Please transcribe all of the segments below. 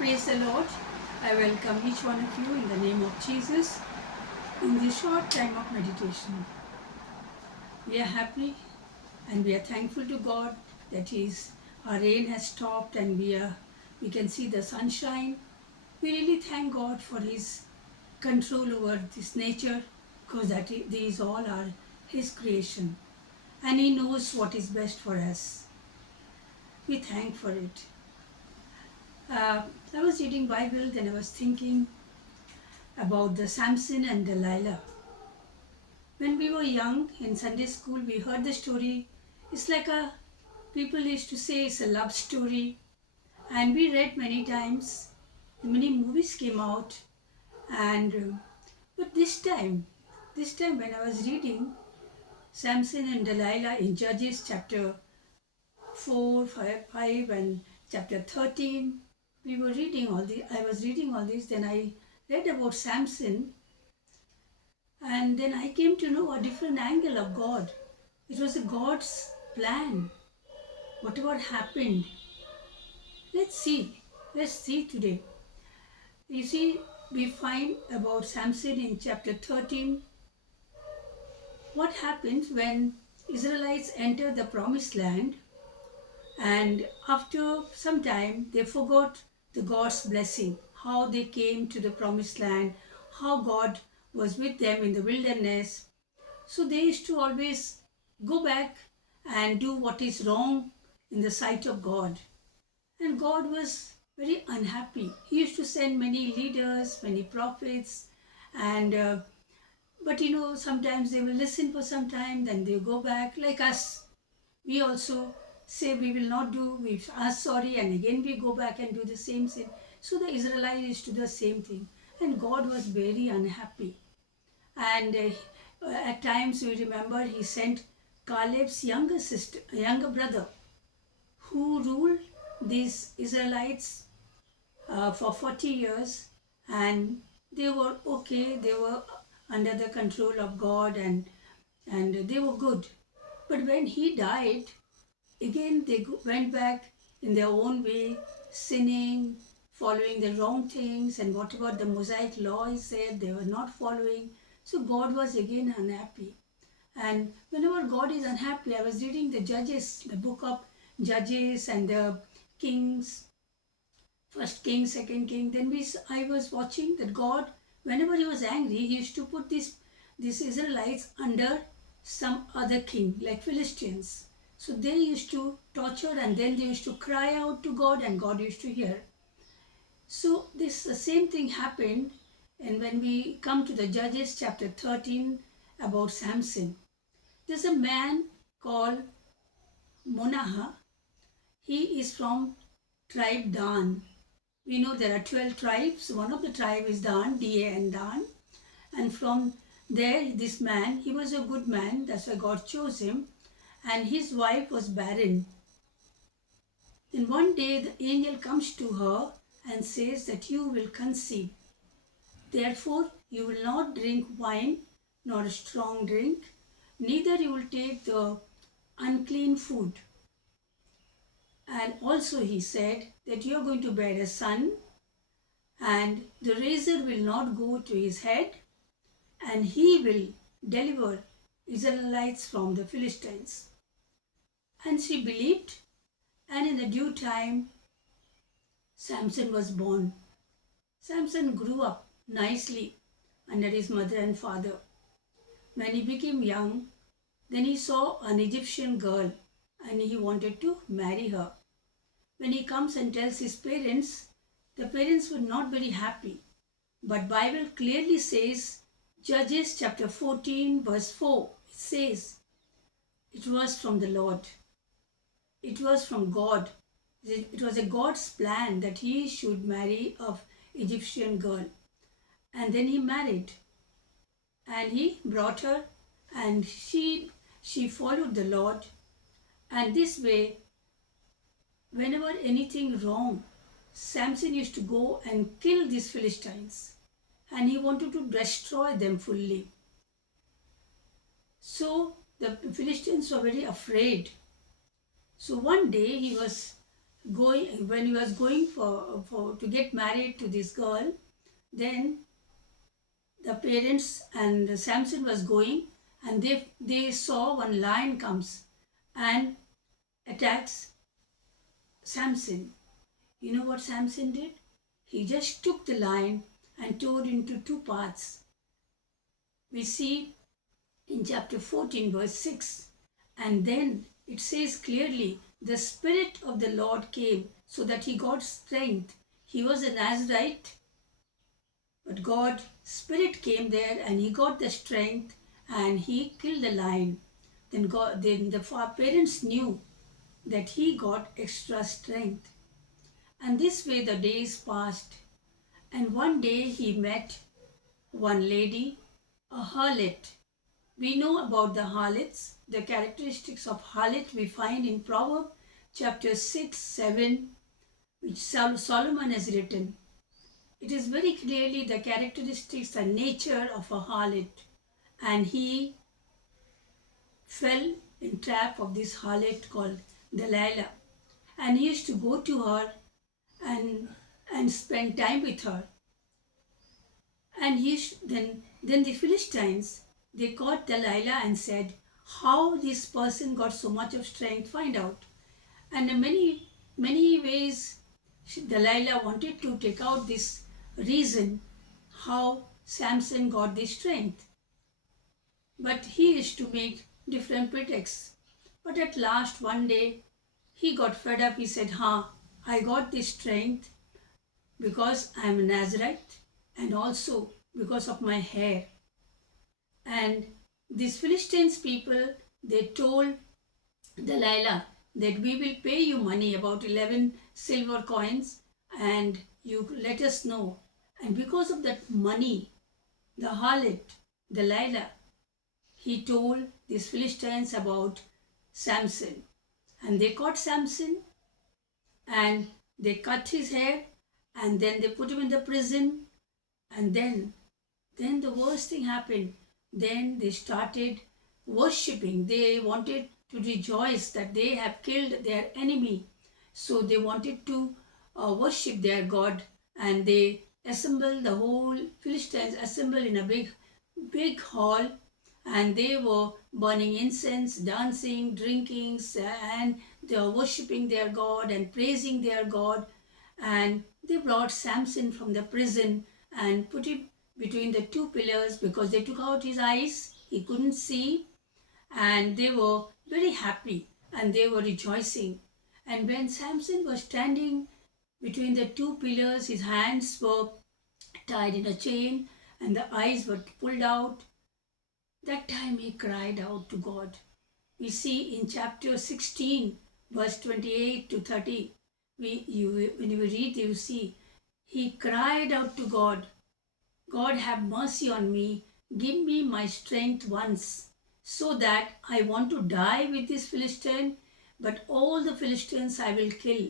Praise the Lord. I welcome each one of you in the name of Jesus in this short time of meditation. We are happy and we are thankful to God that our rain has stopped and we can see the sunshine. We really thank God for His control over this nature because these all are His creation and He knows what is best for us. We thank for it. I was reading Bible, then I was thinking about the Samson and Delilah. When we were young in Sunday school, we heard the story. It's like people used to say it's a love story, and we read many times. Many movies came out, and but this time when I was reading Samson and Delilah in Judges chapter 4, 5, and chapter 13, we were reading all the. I was reading all this. Then I read about Samson. And then I came to know a different angle of God. It was a God's plan. Whatever happened. Let's see. Let's see today. You see, we find about Samson in chapter 13. What happens when Israelites enter the promised land and after some time they forgot the God's blessing, how they came to the promised land, how God was with them in the wilderness. So they used to always go back and do what is wrong in the sight of God. And God was very unhappy. He used to send many leaders, many prophets, and but sometimes they will listen for some time, then they go back. Like us, we also say we will not do, we ask sorry, and again we go back and do the same sin. So the Israelites used to do the same thing, and God was very unhappy. And at times we remember he sent Caleb's younger brother, who ruled these Israelites for 40 years, and they were okay. They were under the control of God, and they were good. But when he died, again they went back in their own way, sinning, following the wrong things, and whatever the Mosaic law said, they were not following. So God was again unhappy. And whenever God is unhappy, I was reading the Judges, the book of Judges and the Kings, first king, second king. Then I was watching that God, whenever he was angry, he used to put these Israelites under some other king, like Philistines. So they used to torture and then they used to cry out to God and God used to hear. So this the same thing happened, and when we come to the Judges chapter 13 about Samson, there's a man called Monaha. He is from tribe Dan. We know there are 12 tribes. One of the tribe is Dan, D-A-N, Dan. And from there, this man, he was a good man. That's why God chose him. And his wife was barren. Then one day the angel comes to her and says that you will conceive. Therefore, you will not drink wine nor strong drink, neither you will take the unclean food. And also he said that you are going to bear a son, and the razor will not go to his head, and he will deliver Israelites from the Philistines. And she believed, and in the due time, Samson was born. Samson grew up nicely under his mother and father. When he became young, then he saw an Egyptian girl and he wanted to marry her. When he comes and tells his parents, the parents were not very happy. But Bible clearly says, Judges chapter 14 verse 4, it says, it was from the Lord. It was from God. It was a God's plan that he should marry an Egyptian girl. And then he married. And he brought her and she followed the Lord. And this way, whenever anything wrong, Samson used to go and kill these Philistines. And he wanted to destroy them fully. So the Philistines were very afraid. So one day he was when he was going for to get married to this girl, then the parents and Samson was going, and they saw one lion comes and attacks Samson. You know what Samson did? He just took the lion and tore into two parts. We see in chapter 14, verse 6. And then it says clearly, the Spirit of the Lord came so that he got strength. He was a Nazarite, but God's Spirit came there and he got the strength and he killed the lion. Then the parents knew that he got extra strength. And this way the days passed. And one day he met one lady, a harlot. We know about the harlots. The characteristics of harlot we find in Proverbs chapter 6, 7, which Solomon has written. It is very clearly the characteristics and nature of a harlot. And he fell in trap of this harlot called Delilah. And he used to go to her and, and spend time with her. And then the Philistines, they caught Delilah and said, how this person got so much of strength, find out. And in many ways, Delilah wanted to take out this reason how Samson got this strength. But he used to make different pretexts. But at last, one day, he got fed up. He said, I got this strength because I am a Nazarite and also because of my hair. And these Philistines people, they told Delilah that we will pay you money, about 11 silver coins, and you let us know. And because of that money, the harlot, Delilah, he told these Philistines about Samson. And they caught Samson and they cut his hair and then they put him in the prison. And then the worst thing happened. Then they started worshipping. They wanted to rejoice that they have killed their enemy. So they wanted to worship their God, and they assembled, the whole Philistines assembled in a big hall, and they were burning incense, dancing, drinking, and they were worshipping their God and praising their God. And they brought Samson from the prison and put him between the two pillars because they took out his eyes. He couldn't see, and they were very happy and they were rejoicing. And when Samson was standing between the two pillars, his hands were tied in a chain and the eyes were pulled out. That time he cried out to God. We see in chapter 16, verse 28 to 30, when you read, you see, he cried out to God, God, have mercy on me, give me my strength once, so that I want to die with this Philistine, but all the Philistines I will kill,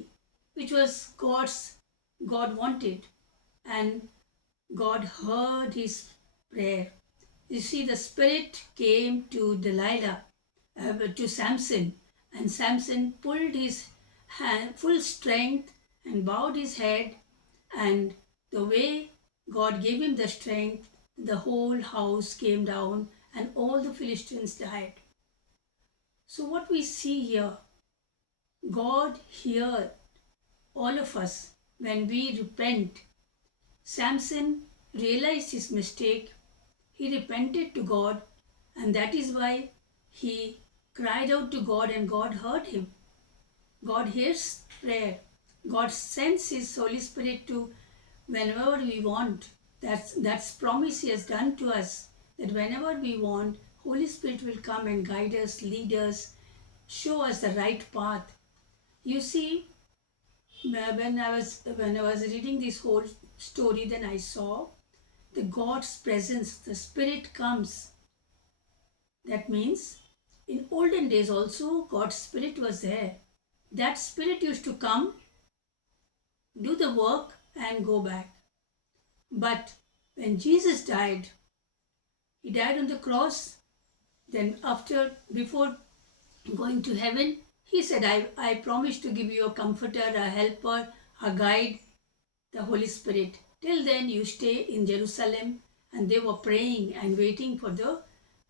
which was God wanted. And God heard his prayer. You see, the Spirit came to Delilah, to Samson, and Samson pulled his hand, full strength and bowed his head, and the way God gave him the strength, the whole house came down and all the Philistines died. So what we see here, God hears all of us when we repent. Samson realized his mistake. He repented to God, and that is why he cried out to God and God heard him. God hears prayer. God sends his Holy Spirit to whenever we want. That's promise he has done to us, that whenever we want, Holy Spirit will come and guide us, lead us, show us the right path. You see, when I was reading this whole story, then I saw the God's presence, the Spirit comes. That means in olden days also God's Spirit was there. That Spirit used to come, do the work and go back. But when Jesus died, he died on the cross. Then before going to heaven, He said, I promise to give you a comforter, a helper, a guide, the Holy Spirit. Till then, you stay in Jerusalem. And they were praying and waiting for the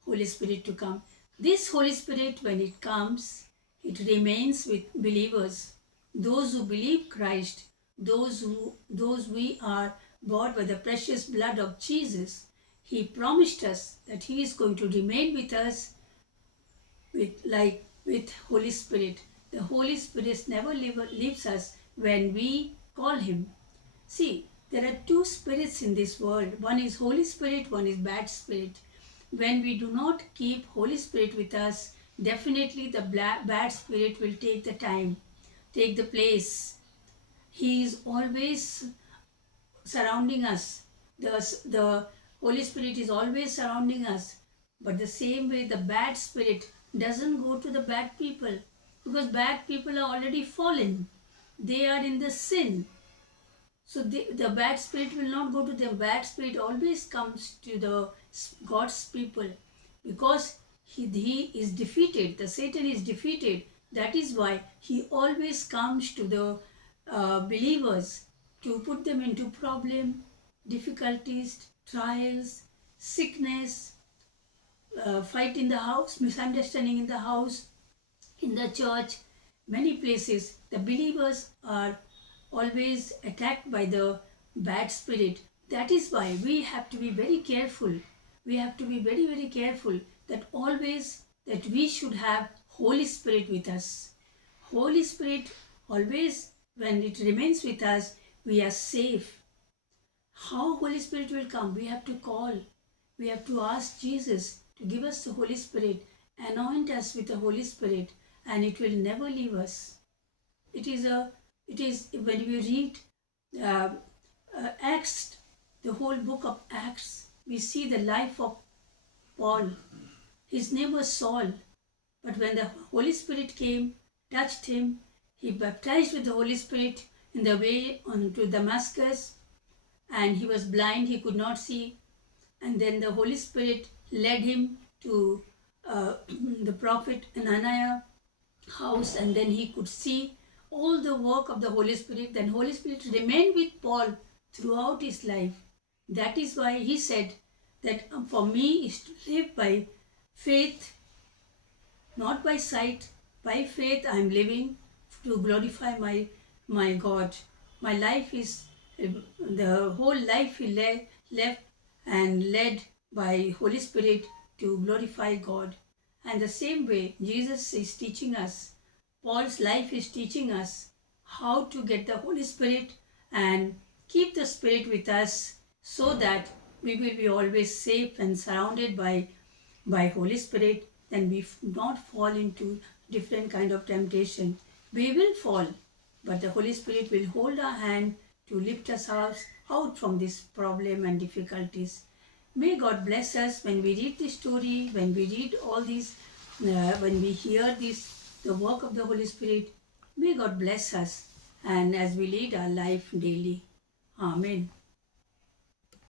Holy Spirit to come. This Holy Spirit, when it comes, it remains with believers. Those who believe Christ, those we are bought by the precious blood of Jesus. He promised us that He is going to remain with us with Holy Spirit. The Holy Spirit never leaves us when we call Him. See, there are two spirits in this world. One is Holy Spirit, one is bad spirit. When we do not keep Holy Spirit with us, definitely the bad spirit will take the time, take the place. He is always surrounding us. The Holy Spirit is always surrounding us. But the same way, the bad spirit doesn't go to the bad people, because bad people are already fallen. They are in the sin. So the bad spirit will not go to them. Bad spirit always comes to the God's people, because he is defeated. The Satan is defeated. That is why he always comes to the believers to put them into problem, difficulties, trials, sickness, fight in the house, misunderstanding in the house, in the church, many places. The believers are always attacked by the bad spirit. That is why we have to be very careful. We have to be very, very careful that always that we should have Holy Spirit with us. Holy Spirit always, when it remains with us, we are safe. How Holy Spirit will come? We have to call. We have to ask Jesus to give us the Holy Spirit, anoint us with the Holy Spirit, and it will never leave us. It is when we read uh, Acts, the whole book of Acts, we see the life of Paul. His name was Saul, but when the Holy Spirit came, touched him, he baptized with the Holy Spirit in the way on to Damascus, and he was blind, he could not see, and then the Holy Spirit led him to the prophet Ananias house, and then he could see all the work of the Holy Spirit. Then Holy Spirit remained with Paul throughout his life. That is why he said that for me is to live by faith, not by sight. By faith I am living to glorify my God. My life is the whole life he left and led by Holy Spirit to glorify God. And the same way Jesus is teaching us, Paul's life is teaching us how to get the Holy Spirit and keep the Spirit with us, so that we will be always safe and surrounded by Holy Spirit. Then we not fall into different kind of temptation. We will fall, but the Holy Spirit will hold our hand to lift us out from this problem and difficulties. May God bless us when we read this story, when we read all these, when we hear this, the work of the Holy Spirit. May God bless us, and as we lead our life daily. Amen.